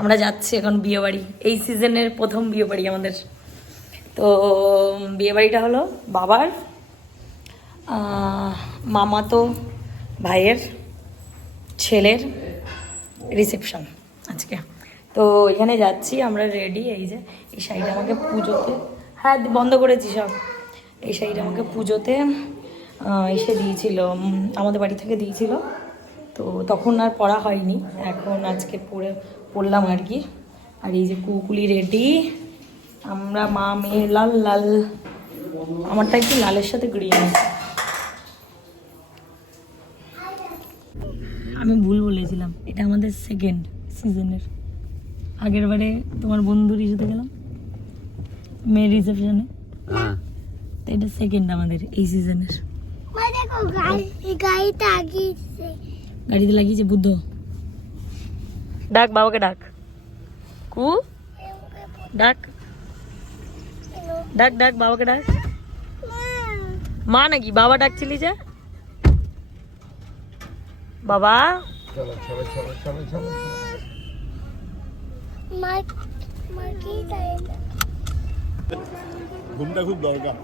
আমরা যাচ্ছি এখন বিয়েবাড়ি, এই সিজনের প্রথম বিয়েবাড়ি আমাদের। তো বিয়েবাড়িটা হলো বাবার মামাতো ভাইয়ের ছেলের রিসেপশন আজকে। তো এখানে যাচ্ছি আমরা, রেডি। এই যে এই শাড়িটা আমাকে পুজোতে, হ্যাঁ বন্ধ করেছি সব, এই শাড়িটা আমাকে পুজোতে এসে দিয়েছিল, আমাদের বাড়ি থেকে দিয়েছিল। তো তখন আর পরা হয়নি, এখন আজকে পরলাম আর কি। আর এই যে কুকুলি রেডি, আমরা মা মেয়ে লাল লাল, আমারটা একটু লালের সাথে গ্রিন আছে। আমি ভুল বলেছিলাম, এটা আমাদের সেকেন্ড সিজনের। আগের বারে তোমার বন্ধুর ইস্যুতে গেলাম মেয়ের রিসেপশনে, তো এটা সেকেন্ড আমাদের এই সিজনের। গাড়িতে লাগিয়েছে বুদ্ধ। ডাক বাবাকে, ডাক কু, ডাক ডাক ডাক বাবাকে ডাক। মা নাকি বাবা ডাকছিলি যে? বাবা ঘুমটা খুব দরকার।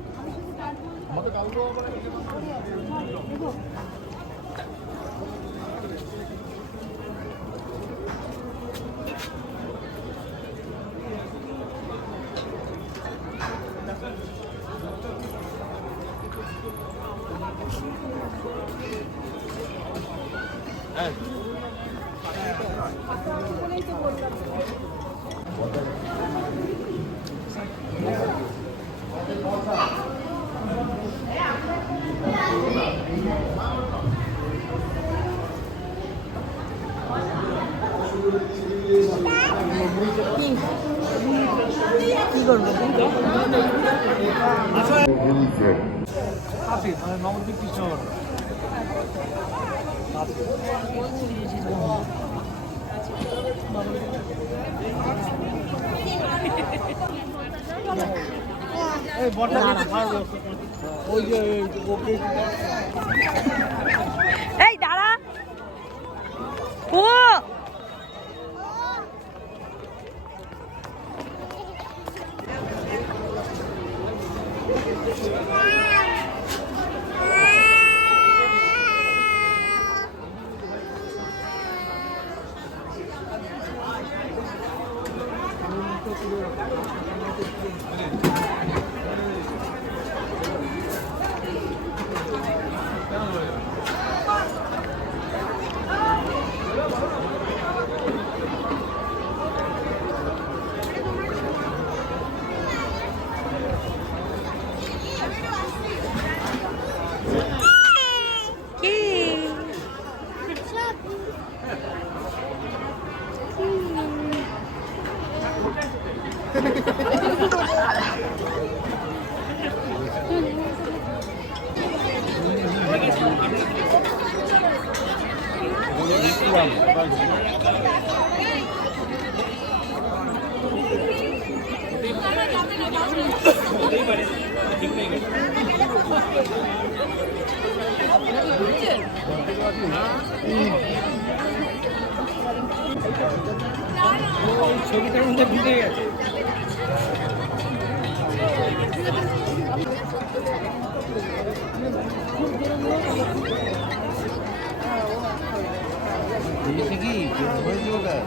কি করবো? নবদ্বীপ কৃষ্ণ এই দাঁড়া ও ছবিটার মধ্যে ঢুকে গেছে।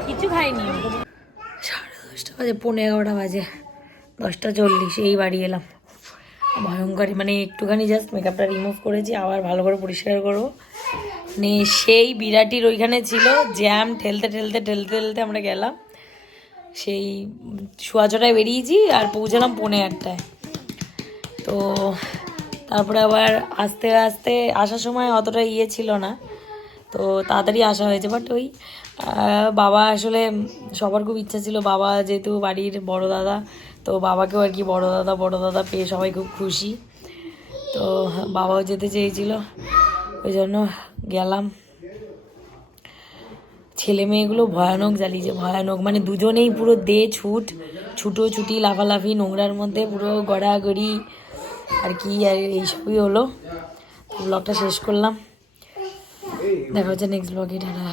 কিছু খাইনি, 10:30 বাজে, 11:15 বাজে, 10:40 এই বাড়ি এলাম। ভয়ঙ্কর, মানে একটুখানি জাস্ট মেকআপটা রিমুভ করেছি, আবার ভালো করে পরিষ্কার করবো। মানে সেই বিরাটির ওইখানে ছিল জ্যাম, ঠেলতে ঠেলতে ঠেলতে ঠেলতে আমরা গেলাম, সেই 6:15 বেরিয়েছি আর পৌঁছালাম 11:30। তো তারপরে আবার আস্তে আস্তে আসার সময় অতটা ছিল না, তো তাড়াতাড়ি আসা হয়েছে। বাট ওই বাবা আসলে সবার খুব ইচ্ছা ছিল, বাবা যেহেতু বাড়ির বড় দাদা, তো বাবাকেও আর কি বড় দাদা পেয়ে সবাই খুব খুশি। তো বাবাও যেতে চেয়েছিল, ওই জন্য গেলাম। ছেলে মেয়েগুলো ভয়ানক জ্বালিয়েছে, ভয়ানক, মানে দুজনেই পুরো ছুটোছুটি লাফালাফি নোংরার মধ্যে পুরো গড়াগড়ি আর কি, আর এইসবই হলো। ব্লগটা শেষ করলাম, দেখা হচ্ছে নেক্সট ব্লগে, টাটা।